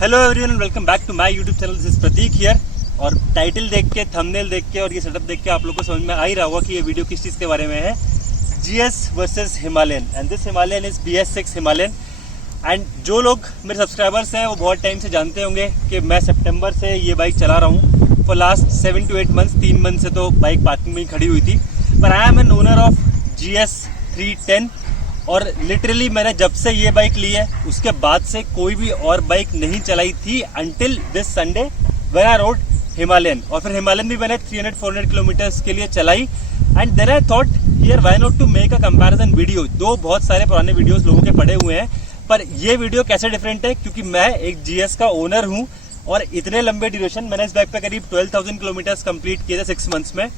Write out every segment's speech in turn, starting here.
Hello everyone, welcome back to my YouTube channel. This is Prateek here. और title देख के, thumbnail देख के और ये सेटअप देख के आप लोगों को समझ में आ ही रहा होगा कि ये वीडियो किस चीज़ के बारे में है। GS versus Himalayan, and this Himalayan is BS6 Himalayan. And जो लोग मेरे सब्सक्राइबर्स हैं वो बहुत टाइम से जानते होंगे कि मैं सितंबर से ये बाइक चला रहा हूँ। For last 7 to 8 months, 3 month से तो बाइक पार्किंग में ही खड़ी हुई थी। पर I am an owner of GS 310 और लिटरली मैंने जब से ये बाइक ली है उसके बाद से कोई भी और बाइक नहीं चलाई थी until this Sunday when I road Himalayan. और फिर हिमालयन भी मैंने 300-400 किलोमीटर्स के लिए चलाई। And then I thought here why not to make a comparison video. Though बहुत सारे पुराने वीडियोस लोगों के पड़े हुए हैं, पर ये वीडियो कैसे डिफरेंट है क्योंकि मैं एक GS का ओनर हूँ और इतने लंबे ड्यूरेशन मैंने इस बाइक पे करीब 12,000 किलोमीटर्स कंप्लीट किए थे 6 मंथ्स में,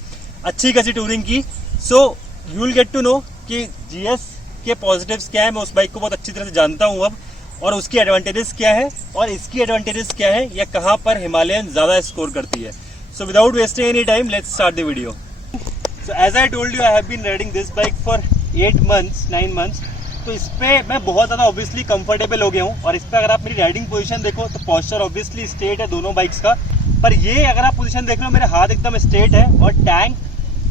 अच्छी खासी टूरिंग की। So you will get to know कि GS के पॉजिटिव्स क्या है। मैं उस बाइक को बहुत अच्छी तरह से जानता हूँ अब, और उसकी एडवांटेजेस क्या है और इसकी एडवांटेजेस क्या है या कहाँ पर हिमालयन ज्यादा स्कोर करती है। So without wasting any time let's start the video. So as I told you, I have been riding this bike for 9 months. तो इस पे मैं बहुत ज्यादा ऑब्वियसली कंफर्टेबल हो गया हूँ। और इस पे अगर आप मेरी राइडिंग पोजीशन देखो तो पोस्चर ऑब्वियसली स्ट्रेट है दोनों बाइक्स का। पर ये अगर आप पोजीशन देख लो, मेरे हाथ एकदम स्ट्रेट है और टैंक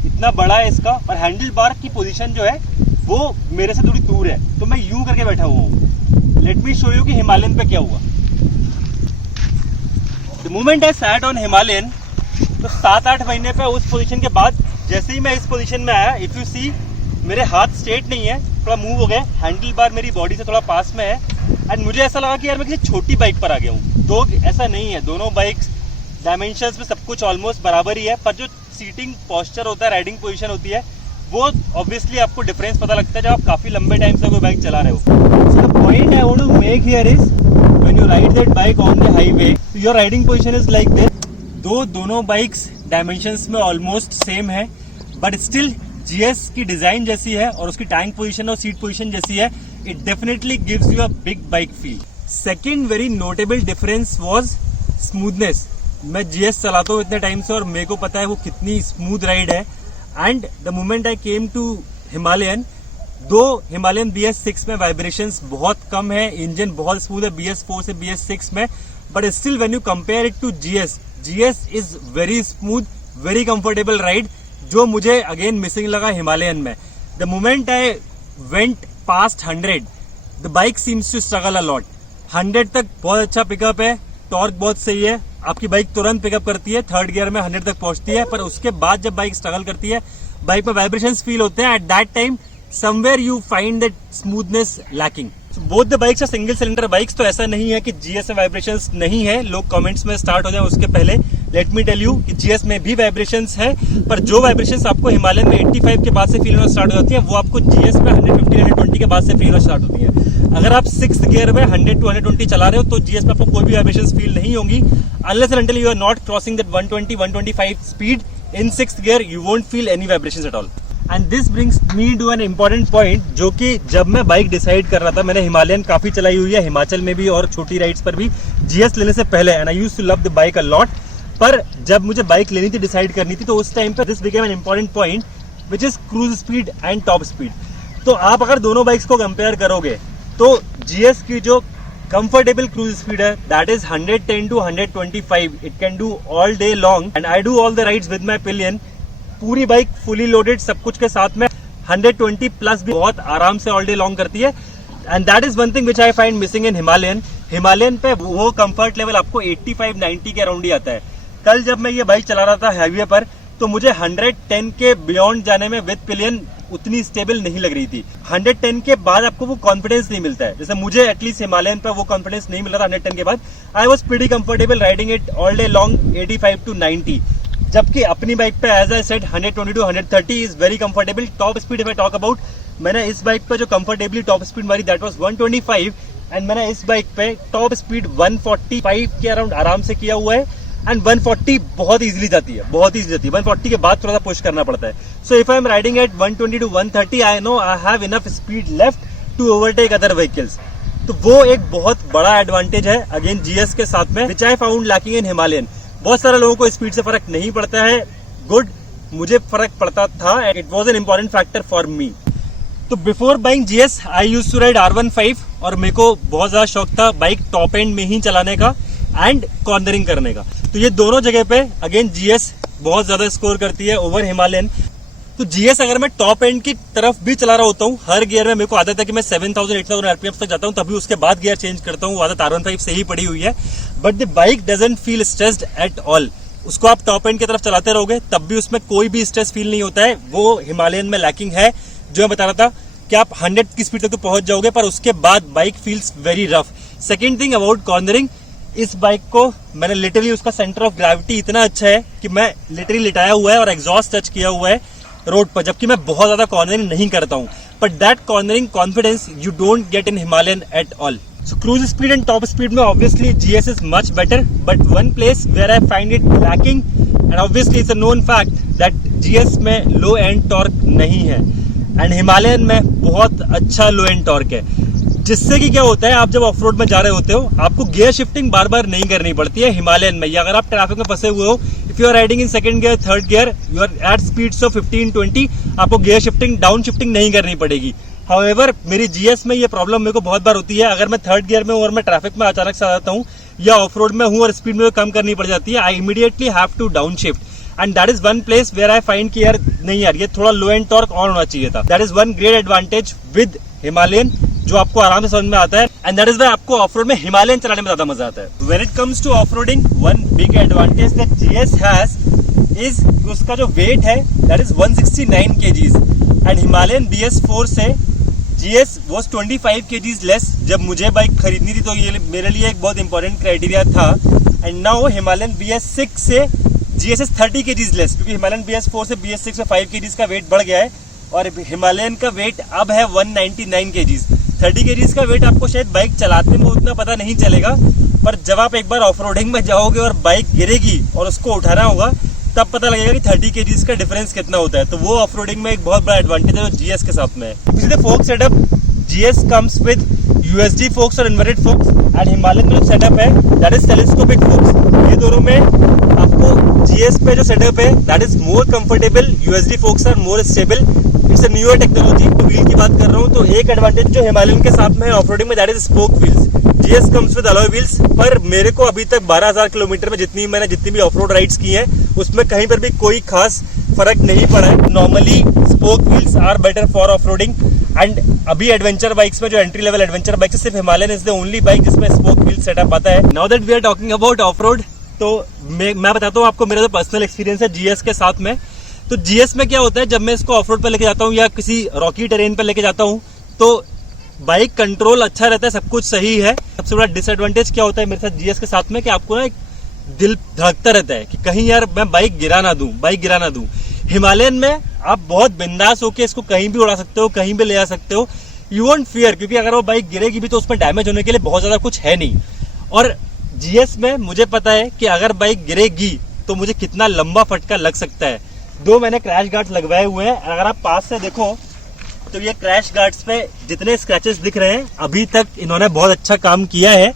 इतना बड़ा है इसका, और हैंडल बार की पोजीशन जो है वो मेरे से थोड़ी दूर है, तो मैं यूं करके बैठा हुआ हूँ। लेट मी शो यू कि हिमालयन पे क्या हुआ। The moment I sat on Himalayan, तो 7-8 महीने पे उस पोजीशन के बाद जैसे ही मैं इस पोजीशन में आया, इफ यू सी मेरे हाथ स्ट्रेट नहीं है, थोड़ा मूव हो गए, हैंडल बार मेरी बॉडी से थोड़ा पास में है। एंड मुझे ऐसा लगा कि यार मैं किसी छोटी बाइक पर आ गया हूँ। तो ऐसा नहीं है, दोनों बाइक्स डायमेंशंस में सब कुछ ऑलमोस्ट बराबर ही है, पर जो सीटिंग पोस्चर होता है, राइडिंग पोजीशन होती है, वो ऑब्वियसली आपको डिफरेंस पता लगता है जब आप काफी लंबे टाइम से कोई बाइक चला रहे हो। So the point I want to make here is when you ride that bike on the highway, your riding position is like this. दोनों बाइक्स डायमेंशंस में ऑलमोस्ट सेम है, बट स्टिल GS की design जैसी है और उसकी tank position और seat position जैसी है। It definitely gives you a big bike feel. Second very notable difference was smoothness. मैं GS चलाता हूँ इतने टाइम से और मेरे को पता है वो कितनी स्मूथ राइड है। And the moment I came to Himalayan, though Himalayan BS6 में वाइब्रेशंस बहुत कम है, इंजन बहुत स्मूथ है BS4 से BS6 में, but still when you compare it to GS is very smooth, very comfortable ride, जो मुझे अगेन मिसिंग लगा हिमालयन में। The moment I went past 100, the bike seems to struggle a lot. 100 तक बहुत अच्छा pickup है, torque बहुत सही है, आपकी बाइक तुरंत पिकअप करती है, 3rd गियर में 100 तक पहुंचती है। पर उसके बाद जब बाइक स्ट्रगल करती है, बाइक में वाइब्रेशंस फील होते हैं। At that time somewhere you find that smoothness lacking. Both the bikes are single cylinder bikes, तो ऐसा नहीं है कि GS में वाइब्रेशंस नहीं है। लोग कमेंट्स में स्टार्ट हो जाए उसके पहले लेट मी टेल यू कि GS में भी वाइब्रेशंस है, पर जो वाइब्रेशंस आपको हिमालयन में 85 के बाद से फील होना स्टार्ट हो जाती है, वो आपको GS में 150-120 के बाद से फील होना स्टार्ट होती है। अगर आप 6th गियर में 100-120 चला रहे हो तो GS में आपको कोई भी वाइब्रेशंस फील नहीं होंगी, unless and until you are not crossing that 120-125 speed in 6th gear, you won't feel any vibrations at all. And this brings me to an important point, जो कि जब मैं बाइक डिसाइड कर रहा था, मैंने हिमालयन काफी चलाई हुई है, हिमाचल में भी और छोटी राइड्स पर भी GS लेने से पहले, and I used to love the bike a lot. पर जब मुझे बाइक लेनी थी, डिसाइड करनी थी, तो उस टाइम पे this became an important point which is cruise speed and top speed. तो आप अगर दोनों बाइक्स को कंपेयर करोगे तो GS की जो कंफर्टेबल क्रूज स्पीड है that is 110 to 125। It can do all day long and I do all the rides with my pillion. पूरी बाइक फुली लोडेड सब कुछ के साथ में 120 प्लस भी बहुत आराम से ऑल डे लॉन्ग करती है। And that is one thing which I find missing in Himalayan. Himalayan पे वो कंफर्ट लेवल आपको 85-90 के अराउंड ही आता है। कल जब मैं ये बाइक चला रहा था हाईवे पर, तो मुझे 110 के बियॉन्ड जाने में विद पिलियन उतनी स्टेबल नहीं लग रही थी। 110 के बाद आपको वो कॉन्फिडेंस नहीं मिलता है, जैसे मुझे एटलीस्ट हिमालयन पर वो कॉन्फिडेंस नहीं मिल रहा था 110 के बाद। I was pretty comfortable riding it all day long 85 to 90, जबकि अपनी बाइक पे as I said 120 to 130 is very comfortable. Top speed if I talk about, मैंने इस बाइक पे जो कंफर्टेबली टॉप स्पीड मारी दैट वाज 125, एंड मैंने इस बाइक पे टॉप स्पीड 145 के अराउंड आराम से किया हुआ है। एंड 140 बहुत इजीली जाती है, बहुत इजीली जाती है। 140 के बाद थोड़ा सा पुश करना पड़ता है। So if I am riding at 120 to 130, I know I have enough speed left to overtake other vehicles. तो वो एक बहुत बड़ा एडवांटेज है अगेन GS के साथ में, which I found lacking in Himalayan. बहुत सारे लोगों को स्पीड से फर्क नहीं पड़ता है, गुड, मुझे फर्क पड़ता था, it was an important factor for me. तो before buying GS I used to ride R15 और मेरे को बहुत ज़्यादा शौक था बाइक टॉप एंड में ही चलाने का एंड कॉर्नरिंग करने का। तो ये दोनों जगह पे अगेन जीएस बहुत ज़्यादा स्कोर करती है ओवर हिमालयन। तो जीएस अगर मैं टॉप एंड की तरफ भी चला रहा होता हूँ, हर गियर में मेरे को आदत है कि मैं 7000-8000 आरपीएम तक जाता हूँ, तभी उसके बाद गियर चेंज करता हूँ। आदत R15 से ही पड़ी हुई है। But the bike doesn't feel stressed at all. उसको आप टॉप एंड की तरफ चलाते रहोगे तब भी उसमें कोई भी स्ट्रेस फील नहीं होता है। वो हिमालयन में लैकिंग है। जो मैं बता रहा था कि आप 100 की स्पीड तक तो पहुंच जाओगे, पर उसके बाद bike feels very rough. Second thing about cornering, इस बाइक को मैंने लिटरली उसका सेंटर ऑफ ग्रेविटी इतना अच्छा है कि मैं लिटरली लिटाया हुआ है और एग्जॉस्ट टच किया हुआ है रोड पर, जबकि मैं बहुत ज्यादा कॉर्नरिंग नहीं करता हूँ। But that cornering confidence you don't get in Himalayan at all. So cruise speed and top speed में obviously GS is much better, but one place where I find it lacking, and obviously it's a known fact that GS में low end torque नहीं है and Himalayan में बहुत अच्छा low end torque है, जिससे कि क्या होता है, आप जब ऑफ रोड में जा रहे होते हो आपको गियर शिफ्टिंग बार बार नहीं करनी पड़ती है हिमालयन में। या अगर आप ट्रैफिक में फंसे हुए हो, if you are riding in second gear, third gear, you are at speeds of 15-20, आपको गियर शिफ्टिंग डाउन शिफ्टिंग नहीं करनी पड़ेगी। हाउएवर मेरी जीएस में ये प्रॉब्लम मेरे को बहुत बार होती है। अगर मैं थर्ड गियर में हूँ और मैं ट्रैफिक में अचानक से आ जाता हूँ या ऑफ रोड में हूँ और स्पीड में कम करनी पड़ जाती है, I immediately have to downshift, and that is one place where I find कि यार नहीं यार, ये थोड़ा लो एंड टॉर्क और होना चाहिए था। That is one great advantage with Himalayan जो आपको आराम से समझ में आता है, एंड दैट इज वाई आपको ऑफ रोड में हिमालयन चलाने में ज्यादा मजा आता है। When it comes two off roading, one big advantage that GS has is उसका जो वेट है that is 169 kgs, and Himalayan BS4 से GS was 25 kgs लेस। जब मुझे बाइक खरीदनी थी तो ये मेरे लिए एक बहुत इंपॉर्टेंट क्राइटेरिया था, एंड नाउ हिमालयन BS6 से GS is 30 kgs लेस, क्योंकि हिमालयन BS4 से BS6 में 5 kgs का वेट बढ़ गया है और हिमालयन का वेट अब है 199 kgs। 30 kgs का वेट आपको शायद बाइक चलाते में उतना पता नहीं चलेगा, पर जब आप एक बार ऑफ रोडिंग में जाओगे और बाइक गिरेगी और उसको उठाना होगा तब पता लगेगा कि 30 kgs का डिफरेंस कितना होता है। तो वो ऑफ रोडिंग में एक बहुत बड़ा एडवांटेज है जो जीएस के साथ में है। Fork setup, GS comes with USD forks और इन्वर्टेड फोक्स, एंड हिमालयन में जो सेटअप है दैट इज टेलीस्कोपिक फोक्स। ये दोनों में आपको जीएस पे जो सेटअप है that is more comfortable, USD forks are more stable, it's a newer technology. तो व्हील की बात कर रहा हूँ तो एक एडवांटेज जो हिमालयन के साथ में है ऑफ रोडिंग में that is spoke wheels. GS comes with alloy wheels, पर मेरे को अभी तक 12,000 किलोमीटर में जितनी भी ऑफ रोड राइड्स की हैं उसमें कहीं पर भी कोई खास फर्क नहीं पड़ा है। Normally spoke wheels are better for off roading, and अभी एडवेंचर बाइक्स में जो एंट्री लेवल एडवेंचर बाइक्स है सिर्फ Himalayan is the only bike जिसमें स्पोक व्हील सेटअप आता है। Now that we are talking about off road, तो मैं बताता हूँ आपको मेरा जो पर्सनल एक्सपीरियंस है जीएस के साथ में। तो जीएस में क्या होता है, जब मैं इसको ऑफ रोड पर लेके जाता हूँ या किसी रॉकी टेरेन पर लेके जाता हूँ तो बाइक कंट्रोल अच्छा रहता है, सब कुछ सही है। सबसे बड़ा डिसएडवांटेज क्या होता है मेरे साथ जीएस के साथ में कि आपको ना दिल धड़कता रहता है कि कहीं यार मैं बाइक गिरा ना दूं। हिमालयन में आप बहुत बिंदास होकर इसको कहीं भी उड़ा सकते हो, कहीं भी ले जा सकते हो, यू वोंट फियर, क्योंकि अगर वो बाइक गिरेगी भी तो उसमें डैमेज होने के लिए बहुत ज्यादा कुछ है नहीं। और जीएस में मुझे पता है कि अगर बाइक गिरेगी तो मुझे कितना लंबा फटका लग सकता है। दो मैंने क्रैश गार्ड्स लगवाए हुए हैं, अगर आप पास से देखो तो ये क्रैश गार्ड्स पे जितने स्क्रैचेस दिख रहे हैं अभी तक इन्होंने बहुत अच्छा काम किया है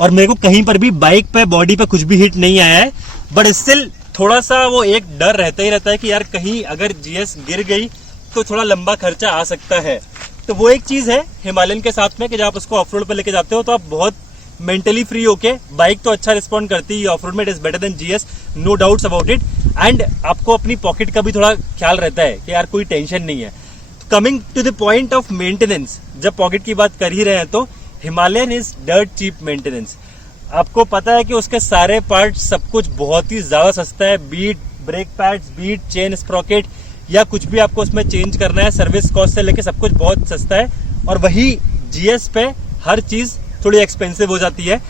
और मेरे को कहीं पर भी बाइक पे बॉडी पे कुछ भी हिट नहीं आया है। बट स्टिल थोड़ा सा वो एक डर रहता ही रहता है कि यार कहीं अगर जीएस गिर गई तो थोड़ा लंबा खर्चा आ सकता है। तो वो एक चीज है हिमालयन के साथ में कि जब आप उसको ऑफ रोड पर लेके जाते हो तो आप बहुत मेंटली फ्री होके, बाइक तो अच्छा रिस्पॉन्ड करती है ऑफ रोड में, it is better than GS, no doubts about it, and आपको अपनी पॉकेट का भी थोड़ा ख्याल रहता है कि यार कोई टेंशन नहीं है। Coming to the point of maintenance, जब पॉकेट की बात कर ही रहे हैं तो Himalayan is dirt cheap maintenance. आपको पता है कि उसके सारे पार्ट सब कुछ बहुत ही ज्यादा सस्ता है, be it brake pads, be it chain sprocket या कुछ भी आपको उसमें चेंज करना है, सर्विस कॉस्ट से लेके सब कुछ बहुत सस्ता है। और वही जीएस पे हर चीज थोड़ी एक्सपेंसिव हो जाती है,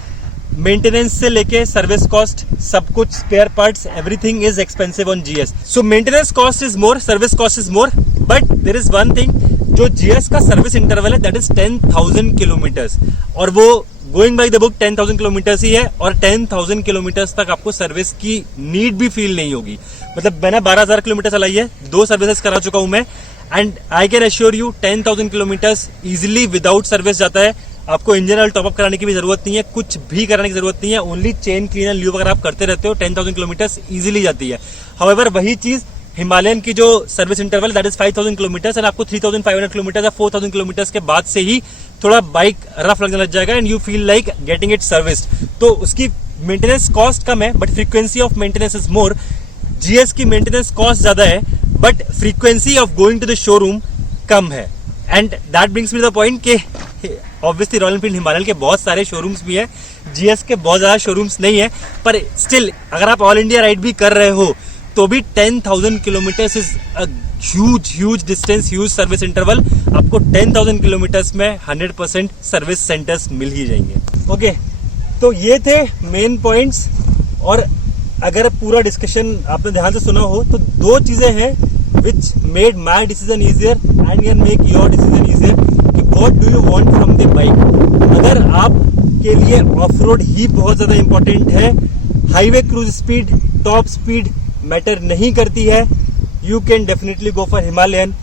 मेंटेनेंस से लेके सर्विस कॉस्ट सब कुछ, spare parts, everything is expensive on GS. So maintenance cost is more, service cost is more, but there is one thing, जो जीएस का सर्विस इंटरवल है दैट इज 10,000 किलोमीटर्स, और वो going by the book 10,000 kilometres ही है, और 10,000 kilometres तक आपको सर्विस की नीड भी फील नहीं होगी। मतलब मैंने 12,000 किलोमीटर चलाई है, 2 सर्विसेज करा चुका हूं मैं, and I can assure you 10,000 kilometres easily without service जाता है। आपको इंजन ऑयल टॉपअप कराने की भी जरूरत नहीं है, कुछ भी कराने की जरूरत नहीं है, ओनली चेन क्लीनर ल्यूब अगर आप करते रहते हो 10,000 किलोमीटर इजीली जाती है। हाउएवर वही चीज हिमालयन की जो service interval that is 5000 kilometres and आपको 3500 किलोमीटर या 4000 किलोमीटर्स के बाद से ही थोड़ा बाइक रफ लगने लग जाएगा and you feel like getting it serviced. तो उसकी मेंटेनेंस कॉस्ट कम है but frequency of maintenance is more. GS की मेंटेनेंस कॉस्ट ज्यादा है but frequency of going to the showroom कम है। And that brings me the point के ऑब्वियसली रॉयल एनफील्ड हिमालयन के बहुत सारे शोरूम्स भी हैं, जीएस के बहुत ज्यादा शोरूम्स नहीं है, पर स्टिल अगर आप ऑल इंडिया राइड भी कर रहे हो तो भी 10,000 kilometres is a huge distance, huge service interval. आपको 10,000 किलोमीटर्स में 100% सर्विस सेंटर्स मिल ही जाएंगे। ओके, तो ये थे मेन पॉइंट्स। और अगर पूरा डिस्कशन आपने ध्यान से सुना हो तो दो चीजें हैं which made my decision easier and can make your decision easier कि what do you want from the bike. अगर आपके लिए ऑफ रोड ही बहुत ज्यादा इंपॉर्टेंट है, highway cruise speed, top speed matter नहीं करती है, you can definitely go for Himalayan.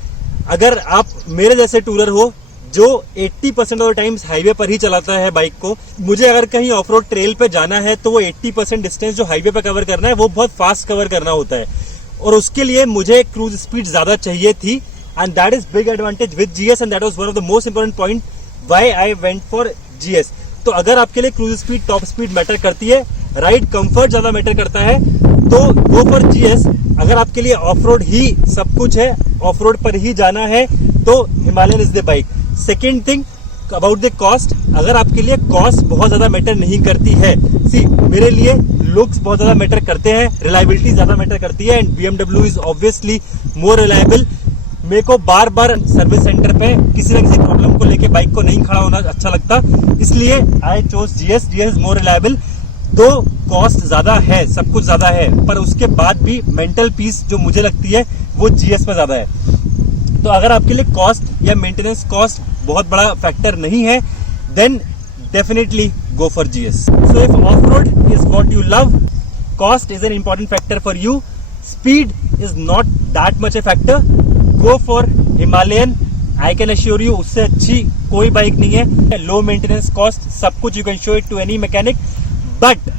अगर आप मेरे जैसे टूरर हो जो 80% ऑफ द टाइम्स हाईवे पर ही चलाता है बाइक को, मुझे अगर कहीं ऑफ रोड ट्रेल पे जाना है तो वो 80% डिस्टेंस जो हाईवे पे कवर करना है वो बहुत फास्ट कवर करना होता है और उसके लिए मुझे क्रूज स्पीड ज्यादा चाहिए थी and that is big advantage with GS and that was one of the most important point why I went for GS. तो अगर आपके लिए cruise speed, top speed matter करती है, राइड कंफर्ट ज्यादा मैटर करता है तो गो फॉर जीएस। अगर आपके लिए ऑफ रोड ही सब कुछ है, ऑफ रोड पर ही जाना है तो Himalayan is the bike. Second thing about the cost, अगर आपके लिए कॉस्ट बहुत ज्यादा मैटर नहीं करती है, सी मेरे लिए लुक्स बहुत ज्यादा मैटर करते हैं, रिलायबिलिटी ज्यादा मैटर करती है and BMW is obviously more reliable. मेरे को बार बार सर्विस सेंटर पे किसी न किसी प्रॉब्लम को लेके बाइक को नहीं खड़ा होना अच्छा लगता, इसलिए I chose GS. GS is more reliable. दो कॉस्ट ज्यादा है, सब कुछ ज्यादा है, पर उसके बाद भी मेंटल पीस जो मुझे लगती है वो जीएस में ज्यादा है। तो अगर आपके लिए कॉस्ट या मेंटेनेंस कॉस्ट बहुत बड़ा फैक्टर नहीं है then definitely go for GS. So if off road is what you love, cost is an important factor for you, speed is not that much a factor, go for Himalayan. I can assure you उससे अच्छी कोई bike नहीं है। Low maintenance cost, सब कुछ you can show it to any mechanic, but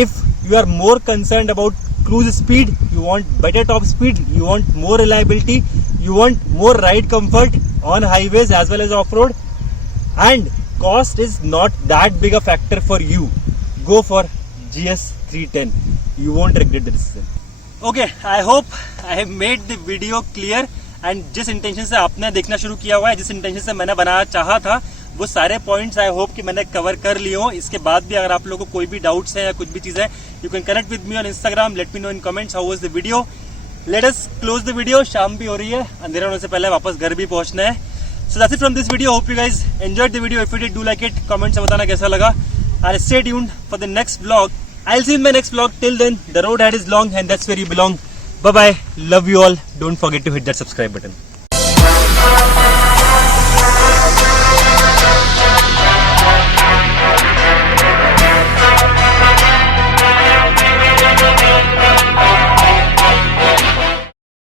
if you are more concerned about cruise speed, you want better top speed, you want more reliability, you want more ride comfort on highways as well as off road, and cost is not that big a factor for you, go for GS 310. You won't regret the decision. Okay, I hope I have made the video clear and जिस intention से आपने देखना शुरू किया हुआ है, जिस intention से मैंने बनाना चाहा था, वो सारे पॉइंट्स आई होप कि मैंने कवर कर लिए हो। इसके बाद भी अगर आप लोगों को कोई भी डाउट्स है या कुछ भी चीज है, you can connect with me on Instagram, let me know in comments how was the video. Let us close the video, शाम भी हो रही है, अंधेरा होने से पहले वापस घर भी पहुंचना है। So that's it from this video, hope you guys enjoyed the video. If you did, do like it, comments में बताना कैसा लगा and stay tuned for the next vlog. I will see in my next vlog, till then the road ahead is long and that's where you belong. Bye bye, love you all, don't forget to hit that subscribe button.